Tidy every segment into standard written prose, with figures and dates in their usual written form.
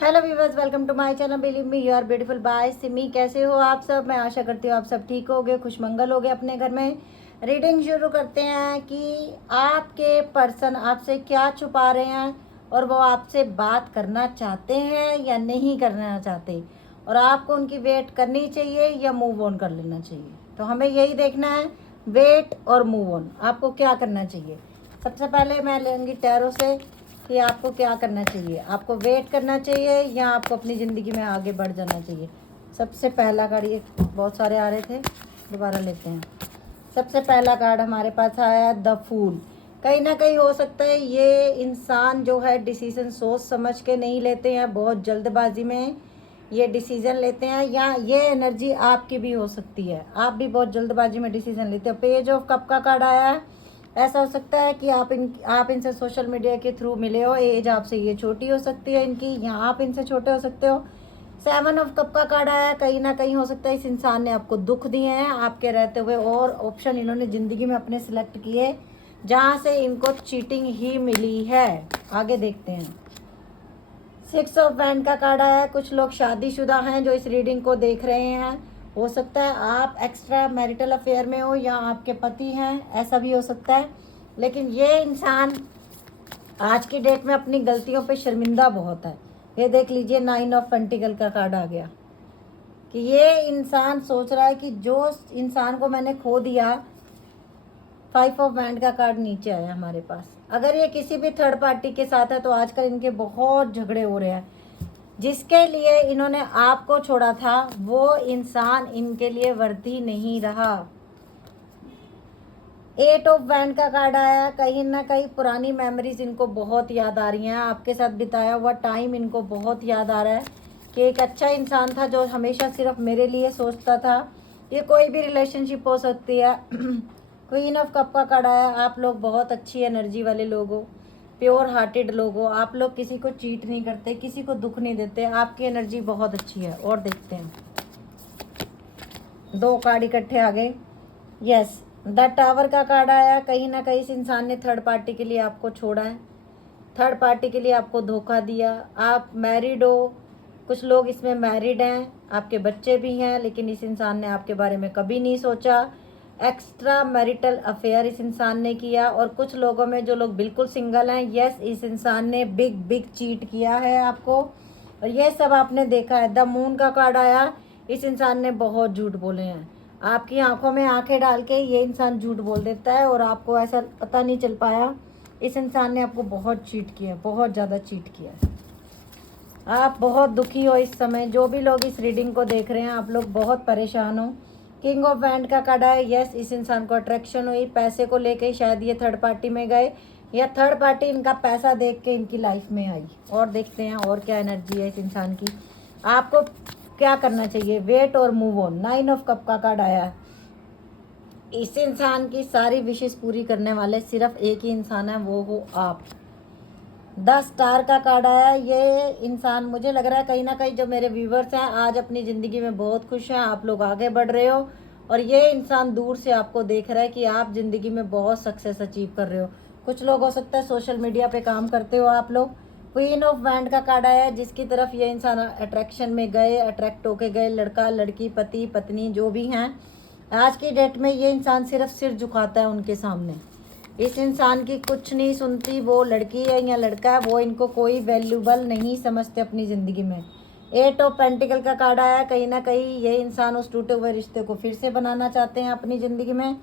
Hello viewers, welcome to my channel believe me you are beautiful by Simi. कैसे हो आप सब? मैं आशा करती हूँ आप सब ठीक होगे, खुशमंगल होगे अपने घर में। रीडिंग शुरू करते हैं कि आपके पर्सन आपसे क्या छुपा रहे हैं और वो आपसे बात करना चाहते हैं या नहीं करना चाहते, और आपको उनकी वेट करनी चाहिए या मूव ऑन कर लेना चाहिए। तो हमें यही देखना है, वेट और मूव ऑन, आपको क्या करना चाहिए। सबसे पहले मैं लूँगी टैरो से कि आपको क्या करना चाहिए, आपको वेट करना चाहिए या आपको अपनी ज़िंदगी में आगे बढ़ जाना चाहिए। सबसे पहला कार्ड, ये बहुत सारे आ रहे थे, दोबारा लेते हैं। सबसे पहला कार्ड हमारे पास आया द फूल। कहीं ना कहीं हो सकता है ये इंसान जो है डिसीजन सोच समझ के नहीं लेते हैं, बहुत जल्दबाजी में ये डिसीजन लेते हैं, या ये एनर्जी आपकी भी हो सकती है, आप भी बहुत जल्दबाजी में डिसीजन लेते हो। पेज ऑफ कप का कार्ड आया है। ऐसा हो सकता है कि आप इनसे सोशल मीडिया के थ्रू मिले हो, एज आपसे ये छोटी हो सकती है इनकी, या आप इनसे छोटे हो सकते हो। सेवन ऑफ कप का कार्ड आया। कहीं ना कहीं हो सकता है इस इंसान ने आपको दुख दिए हैं आपके रहते हुए, और ऑप्शन इन्होंने ज़िंदगी में अपने सिलेक्ट किए जहाँ से इनको चीटिंग ही मिली है। आगे देखते हैं। सिक्स ऑफ वैंड का कार्ड आया है। कुछ लोग शादीशुदा हैं जो इस रीडिंग को देख रहे हैं। हो सकता है आप एक्स्ट्रा मैरिटल अफेयर में हो या आपके पति हैं, ऐसा भी हो सकता है। लेकिन ये इंसान आज की डेट में अपनी गलतियों पे शर्मिंदा बहुत है। ये देख लीजिए, नाइन ऑफ पेंटिकल का कार्ड आ गया कि ये इंसान सोच रहा है कि जो इंसान को मैंने खो दिया। फाइव ऑफ वैंड का कार्ड नीचे आया हमारे पास। अगर ये किसी भी थर्ड पार्टी के साथ है तो आजकल इनके बहुत झगड़े हो रहे हैं। जिसके लिए इन्होंने आपको छोड़ा था वो इंसान इनके लिए वर्दी नहीं रहा। एट ऑफ वैंड का कार्ड आया। कहीं ना कहीं पुरानी मेमोरीज इनको बहुत याद आ रही हैं, आपके साथ बिताया हुआ टाइम इनको बहुत याद आ रहा है कि एक अच्छा इंसान था जो हमेशा सिर्फ मेरे लिए सोचता था। ये कोई भी रिलेशनशिप हो सकती है। क्वीन ऑफ कप का कार्ड आया। आप लोग बहुत अच्छी एनर्जी वाले लोग हो, प्योर हार्टेड लोग हो, आप लोग किसी को चीट नहीं करते, किसी को दुख नहीं देते, आपकी एनर्जी बहुत अच्छी है। और देखते हैं, दो कार्ड इकट्ठे आ गए। यस, द टावर का कार्ड आया। कहीं ना कहीं इस इंसान ने थर्ड पार्टी के लिए आपको छोड़ा है, थर्ड पार्टी के लिए आपको धोखा दिया। आप मैरिड हो, कुछ लोग इसमें मैरिड हैं, आपके बच्चे भी हैं, लेकिन इस इंसान ने आपके बारे में कभी नहीं सोचा। एक्स्ट्रा मैरिटल अफेयर इस इंसान ने किया। और कुछ लोगों में जो लोग बिल्कुल सिंगल हैं, यस, इस इंसान ने बिग बिग चीट किया है आपको, और ये सब आपने देखा है। द मून का कार्ड आया। इस इंसान ने बहुत झूठ बोले हैं, आपकी आंखों में आंखें डाल के ये इंसान झूठ बोल देता है और आपको ऐसा पता नहीं चल पाया। इस इंसान ने आपको बहुत चीट किया, बहुत ज़्यादा चीट किया। आप बहुत दुखी हो इस समय, जो भी लोग इस रीडिंग को देख रहे हैं आप लोग बहुत परेशान हो। किंग ऑफ वैंड का कार्ड है। यस, इस इंसान को अट्रैक्शन हुई, पैसे को लेके शायद ये थर्ड पार्टी में गए, या थर्ड पार्टी इनका पैसा देख के इनकी लाइफ में आई। और देखते हैं और क्या एनर्जी है इस इंसान की, आपको क्या करना चाहिए, वेट और move on. Nine of cup का कार्ड आया है। इस इंसान की सारी विशेष पूरी करने वाले सिर्फ एक ही इंसान है, वो हो आप। 10 स्टार का कार्ड आया। ये इंसान, मुझे लग रहा है कहीं ना कहीं जो मेरे व्यूवर्स हैं आज अपनी ज़िंदगी में बहुत खुश हैं, आप लोग आगे बढ़ रहे हो, और ये इंसान दूर से आपको देख रहा है कि आप ज़िंदगी में बहुत सक्सेस अचीव कर रहे हो। कुछ लोग हो सकता है सोशल मीडिया पे काम करते हो आप लोग। क्वीन ऑफ वैंड का कार्ड आया है, जिसकी तरफ ये इंसान अट्रैक्शन में गए, अट्रैक्ट होके गए, लड़का लड़की पति पत्नी जो भी हैं, आज की डेट में ये इंसान सिर्फ सिर झुकाता है उनके सामने। इस इंसान की कुछ नहीं सुनती, वो लड़की है या लड़का है, वो इनको कोई वैल्यूबल नहीं समझते अपनी ज़िंदगी में। एट ऑफ पेंटिकल का कार्ड आया। कहीं ना कहीं ये इंसान उस टूटे हुए रिश्ते को फिर से बनाना चाहते हैं अपनी ज़िंदगी में।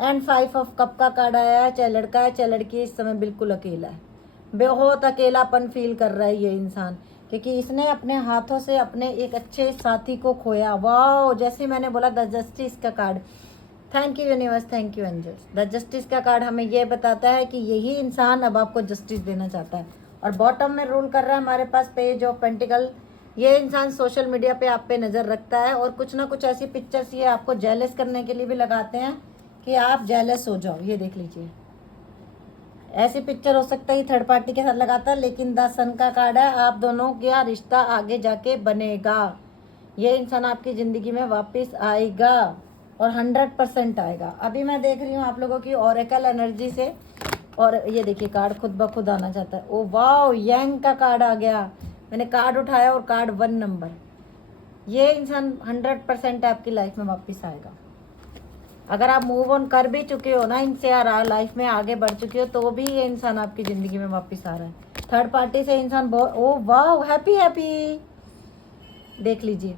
एंड फाइव ऑफ कप का कार्ड आया है। चाहे लड़का है चाहे लड़की, इस समय बिल्कुल अकेला है, बहुत अकेलापन फील कर रहा है ये इंसान, क्योंकि इसने अपने हाथों से अपने एक अच्छे साथी को खोया। वाह, जैसे मैंने बोला द जस्टिस का card, thank you universe, thank you angels. The justice का कार्ड हमें ये बताता है कि यही इंसान अब आपको जस्टिस देना चाहता है। और बॉटम में रूल कर रहा है हमारे पास पेज ऑफ पेंटिकल। ये इंसान सोशल मीडिया पे आप पे नज़र रखता है और कुछ ना कुछ ऐसी पिक्चर्स ये आपको जेलस करने के लिए भी लगाते हैं कि आप जेलस हो जाओ। ये देख लीजिए, ऐसी पिक्चर हो सकता है थर्ड पार्टी के साथ लगाता है, लेकिन द सन का कार्ड है, आप दोनों का रिश्ता आगे जाके बनेगा। ये इंसान आपकी ज़िंदगी में वापस आएगा और 100% आएगा। अभी मैं देख रही हूँ आप लोगों की ओरेकल एनर्जी से, और ये देखिए कार्ड खुद ब खुद आना चाहता है। ओ वाह, यंग का कार्ड आ गया। मैंने कार्ड उठाया और कार्ड 1 नंबर। ये इंसान 100% आपकी लाइफ में वापस आएगा। अगर आप मूव ऑन कर भी चुके हो ना इनसे और लाइफ में आगे बढ़ चुके हो, तो भी ये इंसान आपकी ज़िंदगी में वापस आ रहा है। थर्ड पार्टी से इंसान बहुत, ओ वाह, हैप्पी हैप्पी, देख लीजिए।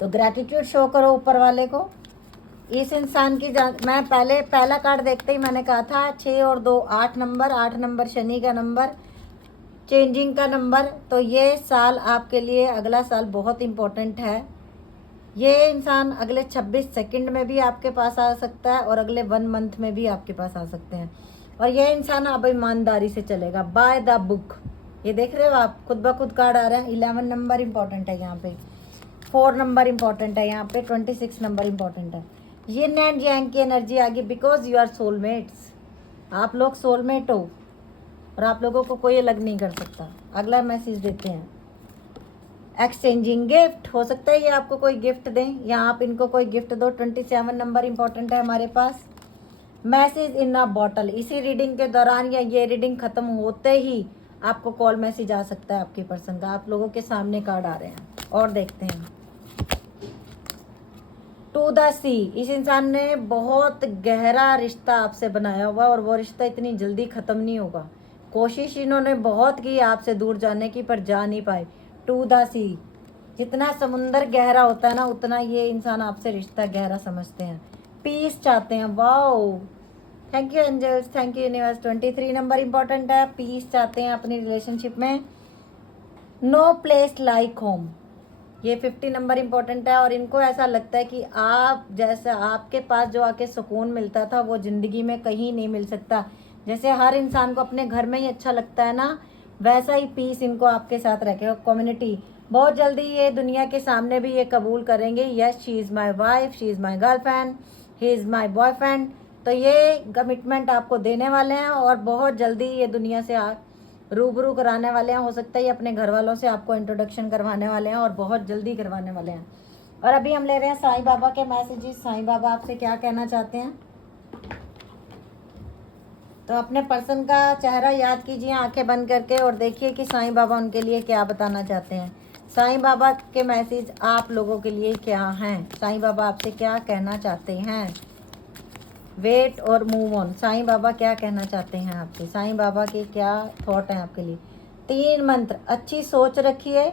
तो ग्रैटिट्यूड शो करो ऊपर वाले को। इस इंसान की मैं पहला कार्ड देखते ही मैंने कहा था 6 और 2 8 नंबर, 8 नंबर शनि का नंबर, चेंजिंग का नंबर। तो ये साल आपके लिए, अगला साल बहुत इम्पोर्टेंट है। ये इंसान अगले 26 सेकंड में भी आपके पास आ सकता है और अगले 1 मंथ में भी आपके पास आ सकते हैं। और ये इंसान अब ईमानदारी से चलेगा, बाय द बुक। ये देख रहे हो आप, खुद ब खुद कार्ड आ रहा है। 11 नंबर इम्पॉर्टेंट है यहाँ पे, 4 नंबर इम्पॉर्टेंट है यहाँ पे, 26 नंबर इम्पॉर्टेंट है। यिन एंड यांग की एनर्जी आ गई, बिकॉज यू आर सोलमेट्स। आप लोग सोलमेट हो और आप लोगों को कोई अलग नहीं कर सकता। अगला मैसेज देते हैं, एक्सचेंजिंग गिफ्ट। हो सकता है ये आपको कोई गिफ्ट दें या आप इनको कोई गिफ्ट दो। 27 नंबर इंपॉर्टेंट है हमारे पास। मैसेज इन अ बॉटल, इसी रीडिंग के दौरान या ये रीडिंग खत्म होते ही आपको कॉल मैसेज आ सकता है आपके पर्सन का। आप लोगों के सामने कार्ड आ रहे हैं और देखते हैं। टू द सी, इस इंसान ने बहुत गहरा रिश्ता आपसे बनाया हुआ और वो रिश्ता इतनी जल्दी ख़त्म नहीं होगा। कोशिश इन्होंने बहुत की आपसे दूर जाने की, पर जा नहीं पाए। टू द सी, जितना समुंदर गहरा होता है ना, उतना ये इंसान आपसे रिश्ता गहरा समझते हैं। पीस चाहते हैं। Wow, thank you angels, thank you universe. 23 number important है। पीस चाहते हैं अपनी रिलेशनशिप में। नो प्लेस लाइक होम, ये 50 नंबर इंपॉर्टेंट है। और इनको ऐसा लगता है कि आप जैसे आपके पास जो आके सुकून मिलता था वो ज़िंदगी में कहीं नहीं मिल सकता। जैसे हर इंसान को अपने घर में ही अच्छा लगता है ना, वैसा ही पीस इनको आपके साथ रखेगा। कम्युनिटी, बहुत जल्दी ये दुनिया के सामने भी ये कबूल करेंगे, yes she is my wife, she is my girlfriend, he is my boyfriend. तो ये कमिटमेंट आपको देने वाले हैं और बहुत जल्दी ये दुनिया से रूबरू कराने वाले हैं। हो सकता है ये अपने घर वालों से आपको इंट्रोडक्शन करवाने वाले हैं और बहुत जल्दी करवाने वाले हैं। और अभी हम ले रहे हैं साईं बाबा के मैसेजेस। साईं बाबा आपसे क्या कहना चाहते हैं। तो अपने पर्सन का चेहरा याद कीजिए आंखें बंद करके और देखिए कि साईं बाबा उनके लिए क्या बताना चाहते हैं। साईं बाबा के मैसेज आप लोगों के लिए क्या हैं, साईं बाबा आपसे क्या कहना चाहते हैं। वेट और मूव ऑन, साईं बाबा क्या कहना चाहते हैं आपसे, साईं बाबा के क्या थॉट हैं आपके लिए। 3 मंत्र, अच्छी सोच रखिए,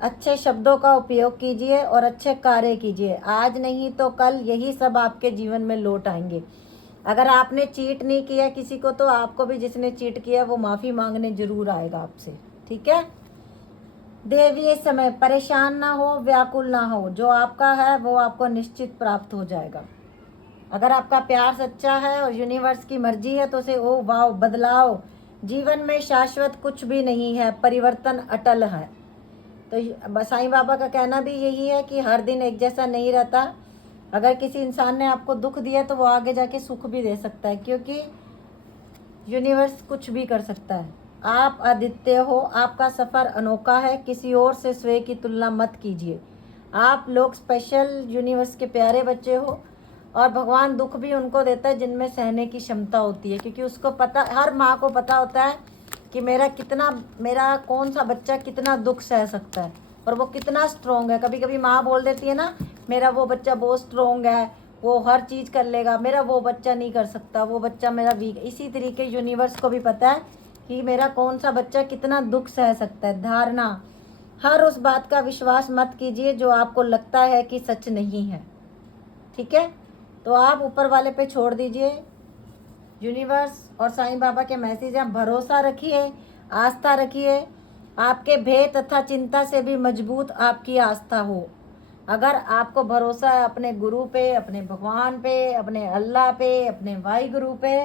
अच्छे शब्दों का उपयोग कीजिए और अच्छे कार्य कीजिए। आज नहीं तो कल यही सब आपके जीवन में लौट आएंगे। अगर आपने चीट नहीं किया किसी को, तो आपको भी जिसने चीट किया वो माफ़ी मांगने जरूर आएगा आपसे, ठीक है। देवी, इस समय परेशान ना हो, व्याकुल ना हो, जो आपका है वो आपको निश्चित प्राप्त हो जाएगा। अगर आपका प्यार सच्चा है और यूनिवर्स की मर्जी है तो उसे ओ वाओ, बदलाव। जीवन में शाश्वत कुछ भी नहीं है, परिवर्तन अटल है। तो साईं बाबा का कहना भी यही है कि हर दिन एक जैसा नहीं रहता। अगर किसी इंसान ने आपको दुख दिया तो वो आगे जाके सुख भी दे सकता है, क्योंकि यूनिवर्स कुछ भी कर सकता है। आप अद्वितीय हो, आपका सफ़र अनोखा है, किसी और से स्वयं की तुलना मत कीजिए। आप लोग स्पेशल, यूनिवर्स के प्यारे बच्चे हो और भगवान दुख भी उनको देता है जिनमें सहने की क्षमता होती है, क्योंकि उसको पता, हर माँ को पता होता है कि मेरा कौन सा बच्चा कितना दुख सह सकता है और वो कितना स्ट्रोंग है। कभी कभी माँ बोल देती है ना, मेरा वो बच्चा बहुत स्ट्रोंग है, वो हर चीज़ कर लेगा, मेरा वो बच्चा नहीं कर सकता, वो बच्चा मेरा वीक। इसी तरीके यूनिवर्स को भी पता है कि मेरा कौन सा बच्चा कितना दुख सह सकता है। धारणा, हर उस बात का विश्वास मत कीजिए जो आपको लगता है कि सच नहीं है, ठीक है। तो आप ऊपर वाले पे छोड़ दीजिए, यूनिवर्स और साईं बाबा के मैसेज हैं। भरोसा रखिए, आस्था रखिए, आपके भय तथा चिंता से भी मजबूत आपकी आस्था हो। अगर आपको भरोसा है अपने गुरु पे, अपने भगवान पे, अपने अल्लाह पे, अपने वाहि गुरु पे,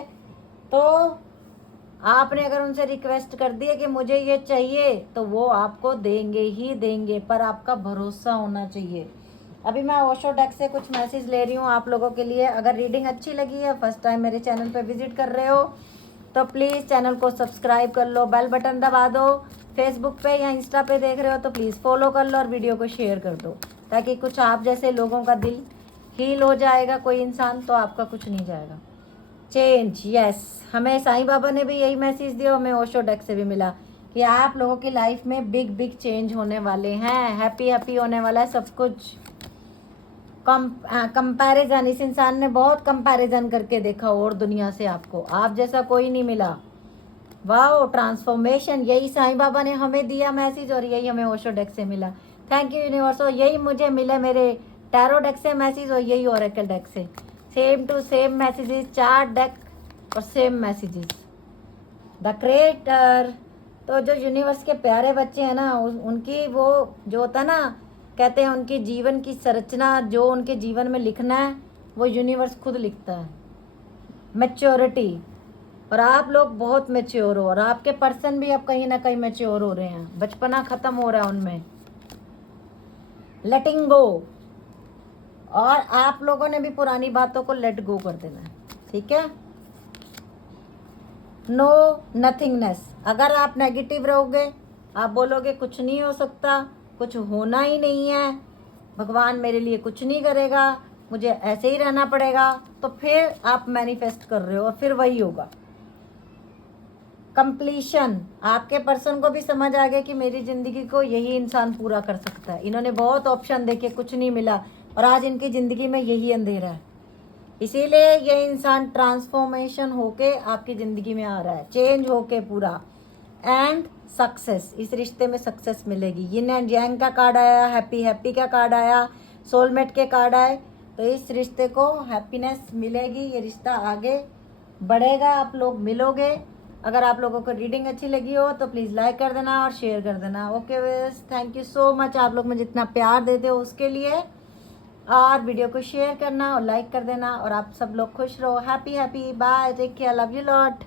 तो आपने अगर उनसे रिक्वेस्ट कर दी है कि मुझे ये चाहिए, तो वो आपको देंगे ही देंगे, पर आपका भरोसा होना चाहिए। अभी मैं ओशो डेक से कुछ मैसेज ले रही हूँ आप लोगों के लिए। अगर रीडिंग अच्छी लगी है, फर्स्ट टाइम मेरे चैनल पे विजिट कर रहे हो, तो प्लीज़ चैनल को सब्सक्राइब कर लो, बेल बटन दबा दो। फेसबुक पे या इंस्टा पे देख रहे हो तो प्लीज़ फॉलो कर लो और वीडियो को शेयर कर दो, ताकि कुछ आप जैसे लोगों का दिल हील हो जाएगा। कोई इंसान तो आपका कुछ नहीं जाएगा। चेंज, यस, हमें साईं बाबा ने भी यही मैसेज दिया, हमें ओशो डेक से भी मिला। कि आप लोगों की लाइफ में बिग बिग चेंज होने वाले हैं, हैप्पी हैप्पी होने वाला है सब कुछ। कंपैरिजन, इस इंसान ने बहुत कंपैरिजन करके देखा और दुनिया से, आपको आप जैसा कोई नहीं मिला। वाओ, ट्रांसफॉर्मेशन, यही साईं बाबा ने हमें दिया मैसेज और यही हमें ओशो डेक से मिला। Thank you universe. और यही मुझे मिले मेरे टैरो डेक से मैसेज और यही ओरेकल डेक से, same to same messages, 4 deck और सेम मैसेजेस। The creator. तो जो यूनिवर्स के प्यारे बच्चे हैं ना, उनकी वो जो होता है ना, कहते हैं उनकी जीवन की संरचना, जो उनके जीवन में लिखना है वो यूनिवर्स खुद लिखता है। मैच्योरिटी, और आप लोग बहुत मैच्योर हो, और आपके पर्सन भी अब कहीं ना कहीं मैच्योर हो रहे हैं, बचपना खत्म हो रहा है उनमें। लेटिंग गो, और आप लोगों ने भी पुरानी बातों को लेट गो कर देना है, ठीक है। नो नथिंगनेस, अगर आप नेगेटिव रहोगे, आप बोलोगे कुछ नहीं हो सकता, कुछ होना ही नहीं है, भगवान मेरे लिए कुछ नहीं करेगा, मुझे ऐसे ही रहना पड़ेगा, तो फिर आप मैनिफेस्ट कर रहे हो और फिर वही होगा। कंप्लीशन, आपके पर्सन को भी समझ आ गया कि मेरी ज़िंदगी को यही इंसान पूरा कर सकता है। इन्होंने बहुत ऑप्शन देखे, कुछ नहीं मिला, और आज इनकी ज़िंदगी में यही अंधेरा है। इसीलिए ये इंसान ट्रांसफॉर्मेशन होके आपकी ज़िंदगी में आ रहा है, चेंज होके पूरा। एंड सक्सेस, इस रिश्ते में सक्सेस मिलेगी। यिन एंड यांग का कार्ड आया, हैप्पी हैप्पी का कार्ड आया, सोलमेट के कार्ड आए, तो इस रिश्ते को हैप्पीनेस मिलेगी, ये रिश्ता आगे बढ़ेगा, आप लोग मिलोगे। अगर आप लोगों को रीडिंग अच्छी लगी हो तो प्लीज़ लाइक कर देना और शेयर कर देना। ओके वेस, थैंक यू सो मच, आप लोग मुझे इतना प्यार देते हो उसके लिए। और वीडियो को शेयर करना और लाइक कर देना, और आप सब लोग खुश रहो, happy happy, bye, take care, love you lot.